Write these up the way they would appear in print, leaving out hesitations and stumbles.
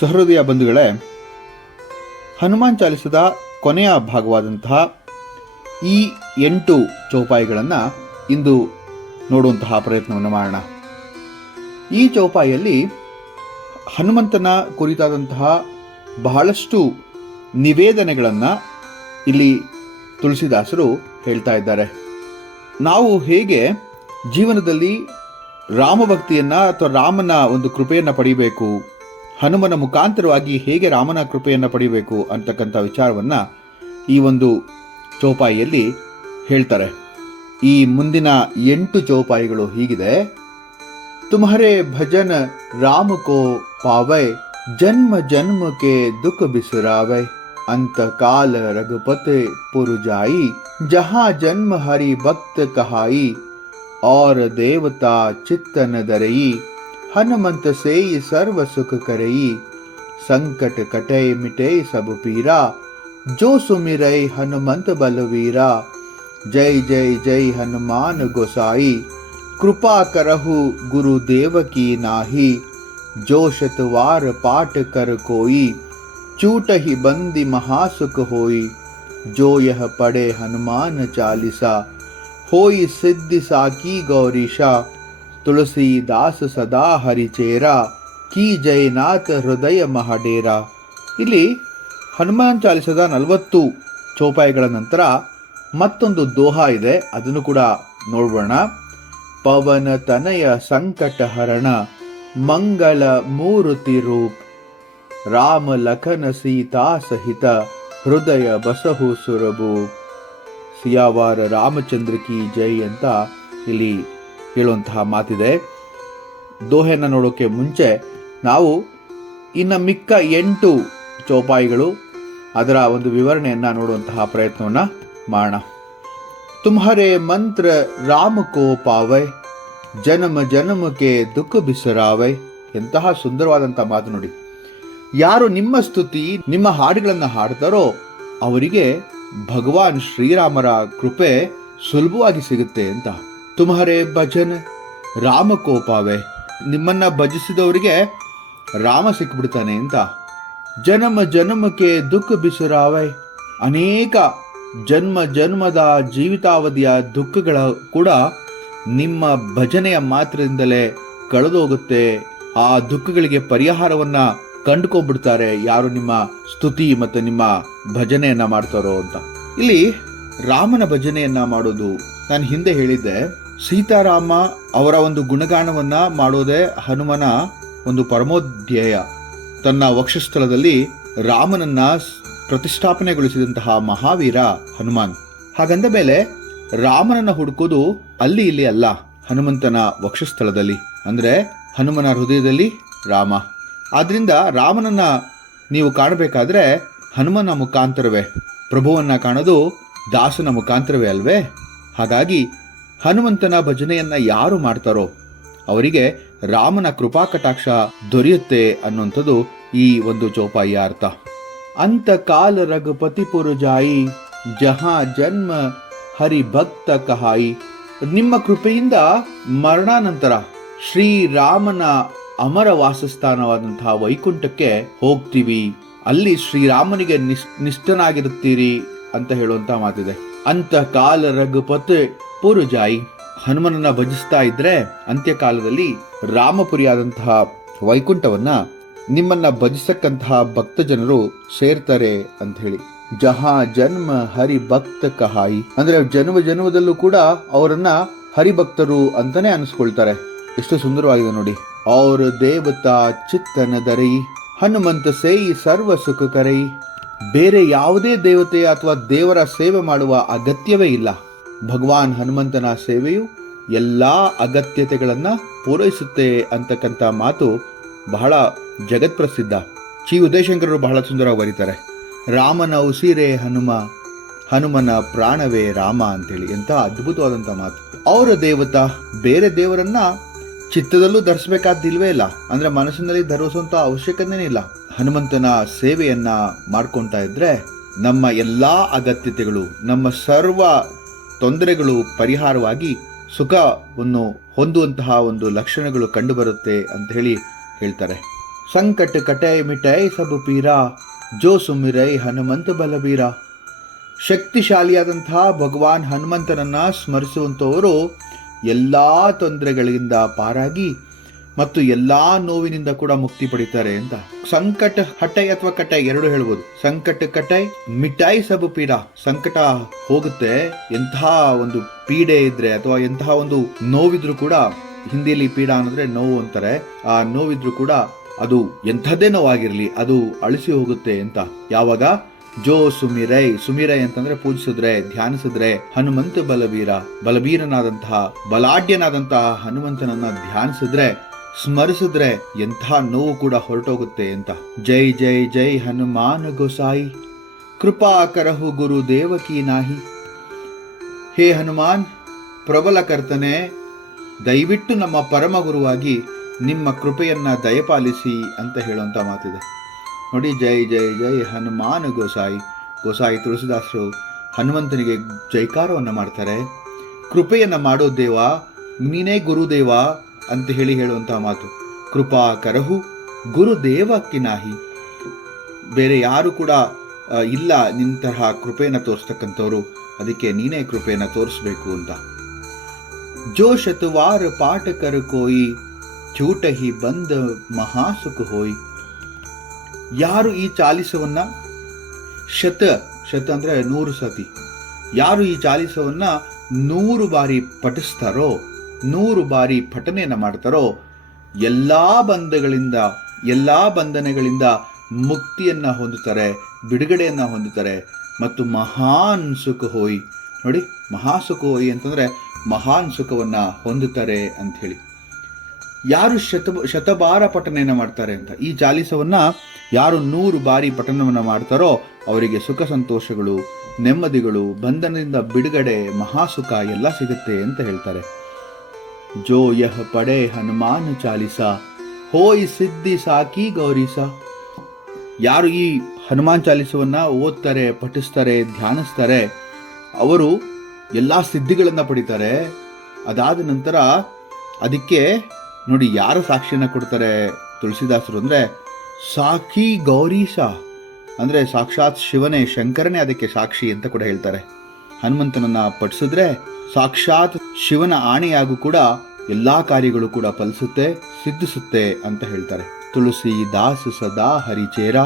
ಸಹೃದಯ ಬಂಧುಗಳೇ, ಹನುಮಾನ್ ಚಾಲಿಸದ ಕೊನೆಯ ಭಾಗವಾದಂತಹ ಈ 8 ಚೌಪಾಯಿಗಳನ್ನು ಇಂದು ನೋಡುವಂತಹ ಪ್ರಯತ್ನವನ್ನು ಮಾಡೋಣ. ಈ ಚೌಪಾಯಿಯಲ್ಲಿ ಹನುಮಂತನ ಕುರಿತಾದಂತಹ ಬಹಳಷ್ಟು ನಿವೇದನೆಗಳನ್ನು ಇಲ್ಲಿ ತುಳಸಿದಾಸರು ಹೇಳ್ತಾ ಇದ್ದಾರೆ. ನಾವು ಹೇಗೆ ಜೀವನದಲ್ಲಿ ರಾಮಭಕ್ತಿಯನ್ನು ಅಥವಾ ರಾಮನ ಒಂದು ಕೃಪೆಯನ್ನು ಪಡಿಬೇಕು, ಹನುಮನ ಮುಖಾಂತರವಾಗಿ ಹೇಗೆ ರಾಮನ ಕೃಪೆಯನ್ನು ಪಡಿಬೇಕು ಅಂತಕ್ಕಂಥ ವಿಚಾರವನ್ನು ಈ ಒಂದು ಚೌಪಾಯಿಯಲ್ಲಿ ಹೇಳ್ತಾರೆ. ಈ ಮುಂದಿನ 8 ಚೌಪಾಯಿಗಳು ಹೀಗಿದೆ. ತುಮ್ಹಾರೆ ಭಜನ ರಾಮ ಕೋ ಪಾವೈ, ಜನ್ಮ ಜನ್ಮ ಕೆ ದುಃಖ ಬಿಸುರಾವೈ, ಅಂತ ಕಾಲ ರಘುಪತೆ ಪುರುಜಾಯಿ, ಜಹಾ ಜನ್ಮ ಹರಿ ಭಕ್ತ ಕಹಾಯಿ, और देवता चित्तन दरई, हनुमंत सेई सर्व सुख करई, संकट कटै मिटै सब पीरा, जो सुमिरै हनुमंत बलवीरा, जय जय जय हनुमान गोसाई, कृपा करहु गुरुदेव की नाही, जो शतवार पाठ कर कोई, चूटहि बंदी महासुख होई, जो यह पढ़े हनुमान चालीसा, होई सिद्धि साकी गौरीशा, तुलसीदास सदा हरिचेरा, की जयनाथ ಹೃದಯ ಮಹಡೇರ. ಇಲ್ಲಿ ಹನುಮಾನ್ ಚಾಲಿಸದ 40 ಚೌಪಾಯಿಗಳ ನಂತರ ಮತ್ತೊಂದು ದೋಹಾ ಇದೆ, ಅದನ್ನು ಕೂಡ ನೋಡೋಣ. ಪವನ ತನಯ ಸಂಕಟ ಹರಣ, ಮಂಗಳ ಮೂರ್ತಿ ರೂಪ್, ರಾಮ ಲಖನ ಸೀತಾ ಸಹಿತ, ಹೃದಯ ಬಸಹು ಸುರಭು, ಸಿಯಾವಾರ ರಾಮಚಂದ್ರ ಕಿ ಜೈ ಅಂತ ಇಲ್ಲಿ ಹೇಳುವಂತಹ ಮಾತಿದೆ. ದೋಹೆಯನ್ನು ನೋಡೋಕೆ ಮುಂಚೆ ನಾವು ಇನ್ನು ಮಿಕ್ಕ 8 ಚೌಪಾಯಿಗಳು ಅದರ ಒಂದು ವಿವರಣೆಯನ್ನು ನೋಡುವಂತಹ ಪ್ರಯತ್ನವನ್ನು ಮಾಡೋಣ. ತುಮ್ಹಾರೆ ಮಂತ್ರ ರಾಮ ಕೋ ಪಾವೈ, ಜನ್ಮ ಜನ್ಮಕ್ಕೆ ದುಃಖ ಬಿಸರಾವೈ. ಎಂತಹ ಸುಂದರವಾದಂತಹ ಮಾತು ನೋಡಿ. ಯಾರು ನಿಮ್ಮ ಸ್ತುತಿ, ನಿಮ್ಮ ಹಾಡುಗಳನ್ನು ಹಾಡ್ತಾರೋ ಅವರಿಗೆ ಭಗವಾನ್ ಶ್ರೀರಾಮರ ಕೃಪೆ ಸುಲಭವಾಗಿ ಸಿಗುತ್ತೆ ಅಂತ. ತುಮ್ಹಾರೆ ಭಜನ್ ರಾಮ ಕೋ ಪಾವೈ, ನಿಮ್ಮನ್ನ ಭಜಿಸಿದವರಿಗೆ ರಾಮ ಸಿಕ್ಬಿಡ್ತಾನೆ ಅಂತ. ಜನ್ಮ ಜನ್ಮಕ್ಕೆ ದುಃಖ ಬಿಸುರಾವೈ, ಅನೇಕ ಜನ್ಮ ಜನ್ಮದ ಜೀವಿತಾವಧಿಯ ದುಃಖಗಳ ಕೂಡ ನಿಮ್ಮ ಭಜನೆಯ ಮಾತ್ರದಿಂದಲೇ ಕಳೆದೋಗುತ್ತೆ. ಆ ದುಃಖಗಳಿಗೆ ಪರಿಹಾರವನ್ನ ಕಂಡುಕೊಂಡ್ಬಿಡ್ತಾರೆ ಯಾರು ನಿಮ್ಮ ಸ್ತುತಿ ಮತ್ತೆ ನಿಮ್ಮ ಭಜನೆಯನ್ನ ಮಾಡ್ತಾರೋ ಅಂತ. ಇಲ್ಲಿ ರಾಮನ ಭಜನೆಯನ್ನ ಮಾಡೋದು, ನಾನು ಹಿಂದೆ ಹೇಳಿದ್ದೆ, ಸೀತಾರಾಮ ಅವರ ಒಂದು ಗುಣಗಾನವನ್ನ ಮಾಡೋದೇ ಹನುಮನ ಒಂದು ಪರಮೋಧ್ಯೇಯ. ತನ್ನ ವಕ್ಷಸ್ಥಳದಲ್ಲಿ ರಾಮನನ್ನ ಪ್ರತಿಷ್ಠಾಪನೆಗೊಳಿಸಿದಂತಹ ಮಹಾವೀರ ಹನುಮಾನ್. ಹಾಗಂದ ಮೇಲೆ ರಾಮನನ್ನ ಹುಡುಕೋದು ಅಲ್ಲಿ ಇಲ್ಲಿ ಅಲ್ಲ, ಹನುಮಂತನ ವಕ್ಷಸ್ಥಳದಲ್ಲಿ, ಅಂದ್ರೆ ಹನುಮನ ಹೃದಯದಲ್ಲಿ ರಾಮ. ಆದ್ರಿಂದ ರಾಮನನ್ನ ನೀವು ಕಾಣಬೇಕಾದ್ರೆ ಹನುಮನ ಮುಖಾಂತರವೇ, ಪ್ರಭುವನ್ನ ಕಾಣೋದು ದಾಸನ ಮುಖಾಂತರವೇ ಅಲ್ವೇ? ಹಾಗಾಗಿ ಹನುಮಂತನ ಭಜನೆಯನ್ನ ಯಾರು ಮಾಡ್ತಾರೋ ಅವರಿಗೆ ರಾಮನ ಕೃಪಾ ಕಟಾಕ್ಷ ದೊರೆಯುತ್ತೆ ಅನ್ನುವಂಥದ್ದು ಈ ಒಂದು ಚೌಪಾಯಿಯ ಅರ್ಥ. ಅಂತ ಕಾಲ ರಘುಪತಿ ಪುರುಜಾಯಿ, ಜಹಾ ಜನ್ಮ ಹರಿ ಭಕ್ತ ಕಹಾಯಿ. ನಿಮ್ಮ ಕೃಪೆಯಿಂದ ಮರಣಾನಂತರ ಶ್ರೀರಾಮನ ಅಮರ ವಾಸಸ್ಥಾನವಾದಂತಹ ವೈಕುಂಠಕ್ಕೆ ಹೋಗ್ತೀವಿ, ಅಲ್ಲಿ ಶ್ರೀರಾಮನಿಗೆ ನಿಷ್ಠನಾಗಿರುತ್ತೀರಿ ಅಂತ ಹೇಳುವಂತಹ ಮಾತಿದೆ. ಅಂತ ಕಾಲ ರಘುಪತಿ ಪುರುಜಾಯಿ, ಹನುಮನನ್ನ ಭಜಿಸ್ತಾ ಇದ್ರೆ ಅಂತ್ಯಕಾಲದಲ್ಲಿ ರಾಮಪುರಿಯಾದಂತಹ ವೈಕುಂಠವನ್ನ ನಿಮ್ಮನ್ನ ಭಜಿಸಕ್ಕಂತಹ ಭಕ್ತ ಜನರು ಸೇರ್ತಾರೆ ಅಂತ ಹೇಳಿ. ಜಹಾ ಜನ್ಮ ಹರಿ ಭಕ್ತ ಕಹಾಯಿ, ಅಂದ್ರೆ ಜನ್ಮ ಜನ್ಮದಲ್ಲೂ ಕೂಡ ಅವರನ್ನ ಹರಿಭಕ್ತರು ಅಂತಾನೆ ಅನಿಸ್ಕೊಳ್ತಾರೆ. ಎಷ್ಟು ಸುಂದರವಾಗಿದೆ ನೋಡಿ. और देवता ಚಿತ್ತನ ದರೈ, ಹನುಮಂತ ಸೇಯಿ ಸರ್ವ ಸುಖ ಕರೈ. ಬೇರೆ ಯಾವುದೇ ದೇವತೆ ಅಥವಾ ದೇವರ ಸೇವೆ ಮಾಡುವ ಅಗತ್ಯವೇ ಇಲ್ಲ. ಭಗವಾನ್ ಹನುಮಂತನ ಸೇವೆಯು ಎಲ್ಲಾ ಅಗತ್ಯತೆಗಳನ್ನ ಪೂರೈಸುತ್ತೆ ಅಂತಕ್ಕಂಥ ಮಾತು ಬಹಳ ಜಗತ್ಪ್ರಸಿದ್ಧ. ಚಿ ಉದಯಶಂಕರರು ಬಹಳ ಸುಂದರವಾಗಿ ಬರೀತಾರೆ, ರಾಮನ ಉಸಿರೇ ಹನುಮ, ಹನುಮನ ಪ್ರಾಣವೇ ರಾಮ ಅಂತೇಳಿ. ಎಂತ ಅದ್ಭುತವಾದಂಥ ಮಾತು. ಅವರ ದೇವತಾ, ಬೇರೆ ದೇವರನ್ನ ಚಿತ್ತದಲ್ಲೂ ಧರಿಸಬೇಕಾದಿಲ್ವೇ ಇಲ್ಲ, ಅಂದ್ರೆ ಮನಸ್ಸಿನಲ್ಲಿ ಧರಿಸುವಂತ ಅವಶ್ಯಕತೆನೇ ಇಲ್ಲ. ಹನುಮಂತನ ಸೇವೆಯನ್ನ ಮಾಡ್ಕೊಳ್ತಾ ಇದ್ರೆ ನಮ್ಮ ಎಲ್ಲಾ ಅಗತ್ಯತೆಗಳು, ನಮ್ಮ ಸರ್ವ ತೊಂದರೆಗಳು ಪರಿಹಾರವಾಗಿ ಸುಖವನ್ನು ಹೊಂದುವಂತಹ ಒಂದು ಲಕ್ಷಣಗಳು ಕಂಡುಬರುತ್ತೆ ಅಂತ ಹೇಳಿ ಹೇಳ್ತಾರೆ. ಸಂಕಟ ಕಟೈ ಮಿಟೈ ಸಬ್ ಪೀರಾ ಜೋ ಸುಮಿರೈ ಹನುಮಂತ ಬಲಬೀರ. ಶಕ್ತಿಶಾಲಿಯಾದಂತಹ ಭಗವಾನ್ ಹನುಮಂತನನ್ನ ಸ್ಮರಿಸುವಂಥವರು ಎಲ್ಲ ತೊಂದರೆಗಳಿಂದ ಪಾರಾಗಿ ಮತ್ತು ಎಲ್ಲ ನೋವಿನಿಂದ ಕೂಡ ಮುಕ್ತಿ ಪಡಿತಾರೆ ಅಂತ. ಸಂಕಟ ಹಟೈ ಅಥವಾ ಕಟೈ ಎರಡು ಹೇಳ್ಬೋದು. ಸಂಕಟ ಕಟೈ ಮಿಠಾಯಿ ಸಬ್ ಪೀಡ, ಸಂಕಟ ಹೋಗುತ್ತೆ. ಎಂತಹ ಒಂದು ಪೀಡೆ ಇದ್ರೆ ಅಥವಾ ಎಂತಹ ಒಂದು ನೋವಿದ್ರು ಕೂಡ, ಹಿಂದಿಯಲ್ಲಿ ಪೀಡ ಅನ್ನೋದ್ರೆ ನೋವು ಅಂತಾರೆ, ಆ ನೋವಿದ್ರು ಕೂಡ ಅದು ಎಂಥದ್ದೇ ನೋವಾಗಿರ್ಲಿ ಅದು ಅಳಿಸಿ ಹೋಗುತ್ತೆ ಅಂತ. ಯಾವಾಗ ಜೋ ಸುಮಿರೈ, ಸುಮಿರೈ ಅಂತಂದ್ರೆ ಪೂಜಿಸಿದ್ರೆ, ಧ್ಯಾನಿಸಿದ್ರೆ, ಹನುಮಂತ ಬಲವೀರ, ಬಲವೀರನಾದಂತಹ ಬಲಾಢ್ಯನಾದಂತಹ ಹನುಮಂತನನ್ನ ಧ್ಯಾನಿಸಿದ್ರೆ, ಸ್ಮರಿಸಿದ್ರೆ ಎಂಥ ನೋವು ಕೂಡ ಹೊರಟೋಗುತ್ತೆ ಅಂತ. ಜೈ ಜೈ ಜೈ ಹನುಮಾನ್ ಗೋಸಾಯಿ, ಕೃಪಾ ಕರಹು ಗುರು ದೇವಕಿ ನಾಹಿ. ಹೇ ಹನುಮಾನ್, ಪ್ರಬಲ ಕರ್ತನೆ, ದಯವಿಟ್ಟು ನಮ್ಮ ಪರಮ ಗುರುವಾಗಿ ನಿಮ್ಮ ಕೃಪೆಯನ್ನ ದಯಪಾಲಿಸಿ ಅಂತ ಹೇಳುವಂತ ಮಾತಿದೆ ನೋಡಿ. ಜೈ ಜೈ ಜೈ ಹನುಮಾನ್ ಗೋಸಾಯಿ. ಗೋಸಾಯಿ ತುಳಸಿದಾಸರು ಹನುಮಂತನಿಗೆ ಜೈಕಾರವನ್ನು ಮಾಡ್ತಾರೆ. ಕೃಪೆಯನ್ನ ಮಾಡೋ ದೇವ ನೀನೇ ಗುರುದೇವ ಅಂತ ಹೇಳುವಂತಹ ಮಾತು. ಕೃಪಾ ಕರಹು ಗುರುದೇವ ಕಿನಾಹಿ, ಬೇರೆ ಯಾರು ಕೂಡ ಇಲ್ಲ ನಿಂತಹ ಕೃಪೆಯನ್ನು ತೋರಿಸ್ತಕ್ಕಂಥವ್ರು, ಅದಕ್ಕೆ ನೀನೇ ಕೃಪೆಯನ್ನು ತೋರಿಸ್ಬೇಕು ಅಂತ. ಜೋ ಶತವಾರ ಪಾಠ ಕರ ಕೋಯಿ ಚೂಟಹಿ ಬಂದ ಮಹಾಸುಖ ಹೋಯ್. ಯಾರು ಈ ಚಾಲಿಸವನ್ನ ಶತ ಅಂದ್ರೆ 100 ಸತಿ, ಯಾರು ಈ ಚಾಲಿಸವನ್ನ 100 ಬಾರಿ ಪಠಿಸ್ತಾರೋ, 100 ಬಾರಿ ಪಠನೆಯನ್ನ ಮಾಡ್ತಾರೋ, ಎಲ್ಲಾ ಬಂಧನಗಳಿಂದ ಮುಕ್ತಿಯನ್ನ ಹೊಂದುತ್ತಾರೆ, ಬಿಡುಗಡೆಯನ್ನ ಹೊಂದುತ್ತಾರೆ ಮತ್ತು ಮಹಾನ್ ಸುಖ ಹೋಯ್. ನೋಡಿ, ಮಹಾಸುಖ ಹೋಯ್ ಅಂತಂದ್ರೆ ಮಹಾನ್ ಸುಖವನ್ನ ಹೊಂದುತ್ತಾರೆ ಅಂತ ಹೇಳಿ. ಯಾರು ಶತಬಾರ ಪಠನೆಯನ್ನ ಮಾಡ್ತಾರೆ ಅಂತ, ಈ ಚಾಲಿಸವನ್ನ ಯಾರು 100 ಬಾರಿ ಪಠನವನ್ನ ಮಾಡ್ತಾರೋ ಅವರಿಗೆ ಸುಖ ಸಂತೋಷಗಳು, ನೆಮ್ಮದಿಗಳು, ಬಂಧನದಿಂದ ಬಿಡುಗಡೆ, ಮಹಾಸುಖ ಎಲ್ಲ ಸಿಗುತ್ತೆ ಅಂತ ಹೇಳ್ತಾರೆ. ಜೋ ಯಹ ಪಡೆ ಹನುಮಾನ್ ಚಾಲಿಸ ಹೋಯ್ ಸಿದ್ಧಿ ಸಾಕಿ ಗೌರೀಸ. ಯಾರು ಈ ಹನುಮಾನ್ ಚಾಲಿಸವನ್ನ ಓದ್ತಾರೆ, ಪಠಿಸ್ತಾರೆ, ಧ್ಯಾನಿಸ್ತಾರೆ, ಅವರು ಎಲ್ಲಾ ಸಿದ್ಧಿಗಳನ್ನ ಪಡಿತಾರೆ. ಅದಾದ ನಂತರ ಅದಕ್ಕೆ ನೋಡಿ ಯಾರು ಸಾಕ್ಷಿಯನ್ನ ಕೊಡ್ತಾರೆ ತುಳಸಿದಾಸರು ಅಂದ್ರೆ, ಸಾಕಿ ಗೌರೀಶ ಅಂದ್ರೆ ಸಾಕ್ಷಾತ್ ಶಿವನೇ, ಶಂಕರನೇ ಅದಕ್ಕೆ ಸಾಕ್ಷಿ ಅಂತ ಕೂಡ ಹೇಳ್ತಾರೆ. ಹನುಮಂತನನ್ನ ಪಠಿಸಿದ್ರೆ ಸಾಕ್ಷಾತ್ ಶಿವನ ಆಣೆಯಾಗೂ ಕೂಡ ಎಲ್ಲಾ ಕಾರ್ಯಗಳು ಕೂಡ ಫಲಿಸುತ್ತೆ, ಸಿದ್ಧಿಸುತ್ತೆ ಅಂತ ಹೇಳ್ತಾರೆ. ತುಳಸಿ ದಾಸ್ ಸದಾ ಹರಿಚೇರ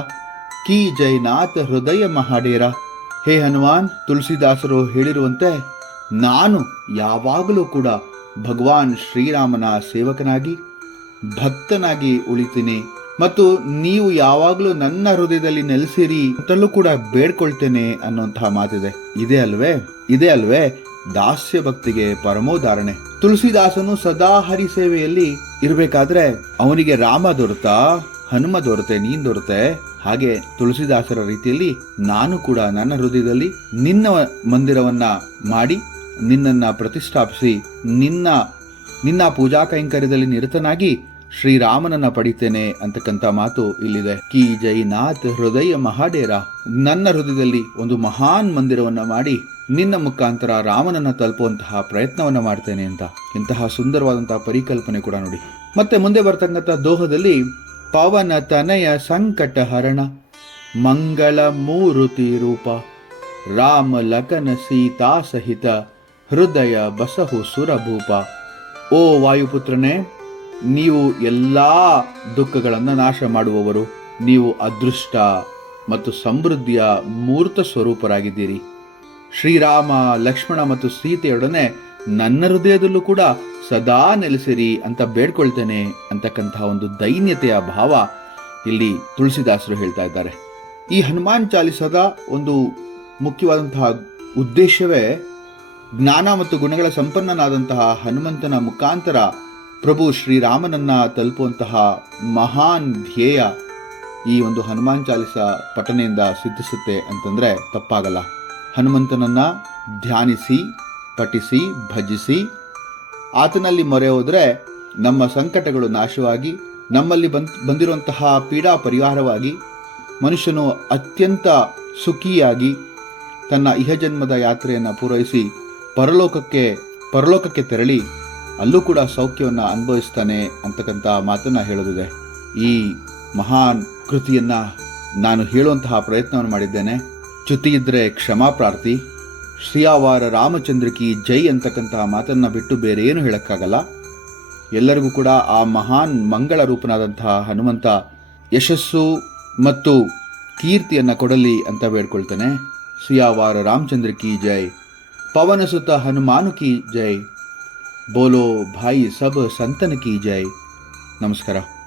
ಕಿ ಜೈನಾಥ್ ಹೃದಯ ಮಹಾಡೇರ. ಹೇ ಹನುಮಾನ್, ತುಳಸಿದಾಸರು ಹೇಳಿರುವಂತೆ ನಾನು ಯಾವಾಗಲೂ ಕೂಡ ಭಗವಾನ್ ಶ್ರೀರಾಮನ ಸೇವಕನಾಗಿ ಭಕ್ತನಾಗಿ ಉಳಿತೀನಿ ಮತ್ತು ನೀವು ಯಾವಾಗಲೂ ನನ್ನ ಹೃದಯದಲ್ಲಿ ನೆಲೆಸಿರಿ ಅಂತಲೂ ಕೂಡ ಬೇಡ್ಕೊಳ್ತೇನೆ ಅನ್ನುವಂತಹ ಮಾತಿದೆ. ಇದೇ ಅಲ್ವೇ ದಾಸ್ಯ ಭಕ್ತಿಗೆ ಪರಮೋದಾಹರಣೆ. ತುಳಸಿದಾಸನು ಸದಾ ಹರಿ ಸೇವೆಯಲ್ಲಿ ಇರಬೇಕಾದ್ರೆ ಅವನಿಗೆ ರಾಮ ದೊರೆತಾ, ಹನುಮ ದೊರೆತೆ, ನೀನ್ ದೊರೆತೆ. ಹಾಗೆ ತುಳಸಿದಾಸರ ರೀತಿಯಲ್ಲಿ ನಾನು ಕೂಡ ನನ್ನ ಹೃದಯದಲ್ಲಿ ನಿನ್ನ ಮಂದಿರವನ್ನ ಮಾಡಿ, ನಿನ್ನನ್ನ ಪ್ರತಿಷ್ಠಾಪಿಸಿ, ನಿನ್ನ ಪೂಜಾ ಕೈಂಕರ್ಯದಲ್ಲಿ ನಿರತನಾಗಿ ಶ್ರೀರಾಮನನ್ನ ಪಡಿತೇನೆ ಅಂತಕ್ಕಂಥ ಮಾತು ಇಲ್ಲಿದೆ. ಕಿ ಜೈನಾಥ್ ಹೃದಯ ಮಹಾಡೇರ, ನನ್ನ ಹೃದಯದಲ್ಲಿ ಒಂದು ಮಹಾನ್ ಮಂದಿರವನ್ನ ಮಾಡಿ ನಿನ್ನ ಮುಖಾಂತರ ರಾಮನನ್ನ ತಲುಪುವಂತಹ ಪ್ರಯತ್ನವನ್ನ ಮಾಡ್ತೇನೆ ಅಂತ. ಇಂತಹ ಸುಂದರವಾದಂತಹ ಪರಿಕಲ್ಪನೆ ಕೂಡ ನೋಡಿ. ಮತ್ತೆ ಮುಂದೆ ಬರ್ತಕ್ಕಂಥ ದೋಹದಲ್ಲಿ ಪವನ ತನಯ ಸಂಕಟ ಹರಣ ಮಂಗಳ ಮೂರುತಿ ರೂಪ ರಾಮ ಲಖನ ಸೀತಾ ಸಹಿತ ಹೃದಯ ಬಸಹು ಸುರಭೂಪ. ಓ ವಾಯುಪುತ್ರನೇ, ನೀವು ಎಲ್ಲಾ ದುಃಖಗಳನ್ನು ನಾಶ ಮಾಡುವವರು, ನೀವು ಅದೃಷ್ಟ ಮತ್ತು ಸಮೃದ್ಧಿಯ ಮೂರ್ತ ಸ್ವರೂಪರಾಗಿದ್ದೀರಿ. ಶ್ರೀರಾಮ, ಲಕ್ಷ್ಮಣ ಮತ್ತು ಸೀತೆಯೊಡನೆ ನನ್ನ ಹೃದಯದಲ್ಲೂ ಕೂಡ ಸದಾ ನೆಲೆಸಿರಿ ಅಂತ ಬೇಡ್ಕೊಳ್ತೇನೆ ಅಂತಕ್ಕಂತಹ ಒಂದು ದೈನ್ಯತೆಯ ಭಾವ ಇಲ್ಲಿ ತುಳಸಿದಾಸರು ಹೇಳ್ತಾ ಇದ್ದಾರೆ. ಈ ಹನುಮಾನ್ ಚಾಲಿಸದ ಒಂದು ಮುಖ್ಯವಾದಂತಹ ಉದ್ದೇಶವೇ ಜ್ಞಾನ ಮತ್ತು ಗುಣಗಳ ಸಂಪನ್ನನಾದಂತಹ ಹನುಮಂತನ ಮುಖಾಂತರ ಪ್ರಭು ಶ್ರೀರಾಮನನ್ನ ತಲುಪುವಂತಹ ಮಹಾನ್ ಧ್ಯೇಯ ಈ ಒಂದು ಹನುಮಾನ್ ಚಾಲಿಸ ಪಠನೆಯಿಂದ ಸಿದ್ಧಿಸುತ್ತೆ ಅಂತಂದ್ರೆ ತಪ್ಪಾಗಲ್ಲ. ಹನುಮಂತನನ್ನ ಧ್ಯಾನಿಸಿ, ಪಠಿಸಿ, ಭಜಿಸಿ, ಆತನಲ್ಲಿ ಮೊರೆ ಹೋದ್ರೆ ನಮ್ಮ ಸಂಕಟಗಳು ನಾಶವಾಗಿ, ನಮ್ಮಲ್ಲಿ ಬಂದಿರುವಂತಹ ಪೀಡಾ ಪರಿಹಾರವಾಗಿ, ಮನುಷ್ಯನು ಅತ್ಯಂತ ಸುಖಿಯಾಗಿ ತನ್ನ ಇಹಜನ್ಮದ ಯಾತ್ರೆಯನ್ನು ಪೂರೈಸಿ ಪರಲೋಕಕ್ಕೆ ತೆರಳಿ ಅಲ್ಲೂ ಕೂಡ ಸೌಖ್ಯವನ್ನು ಅನುಭವಿಸ್ತಾನೆ ಅಂತಕ್ಕಂಥ ಮಾತನ್ನ ಹೇಳೋದಿದೆ. ಈ ಮಹಾನ್ ಕೃತಿಯನ್ನು ನಾನು ಹೇಳುವಂತಹ ಪ್ರಯತ್ನವನ್ನು ಮಾಡಿದ್ದೇನೆ. ಚ್ಯುತಿ ಇದ್ದರೆ ಕ್ಷಮಾ ಪ್ರಾರ್ಥಿ. ಶ್ರೀಯಾವಾರ ರಾಮಚಂದ್ರ ಕಿ ಜೈ ಅಂತಕ್ಕಂತಹ ಮಾತನ್ನು ಬಿಟ್ಟು ಬೇರೆ ಏನು ಹೇಳೋಕ್ಕಾಗಲ್ಲ. ಎಲ್ಲರಿಗೂ ಕೂಡ ಆ ಮಹಾನ್ ಮಂಗಳ ರೂಪನಾದಂತಹ ಹನುಮಂತ ಯಶಸ್ಸು ಮತ್ತು ಕೀರ್ತಿಯನ್ನು ಕೊಡಲಿ ಅಂತ ಬೇಡ್ಕೊಳ್ತೇನೆ. ಶ್ರೀಯಾವಾರ ರಾಮಚಂದ್ರ ಕಿ ಜೈ. ಪವನಸುತ ಹನುಮಾನು ಕಿ ಜೈ. ಬೋಲೋ ಭಾಯಿ ಸಬ್ ಸಂತನ ಕಿ ಜೈ. ನಮಸ್ಕಾರ.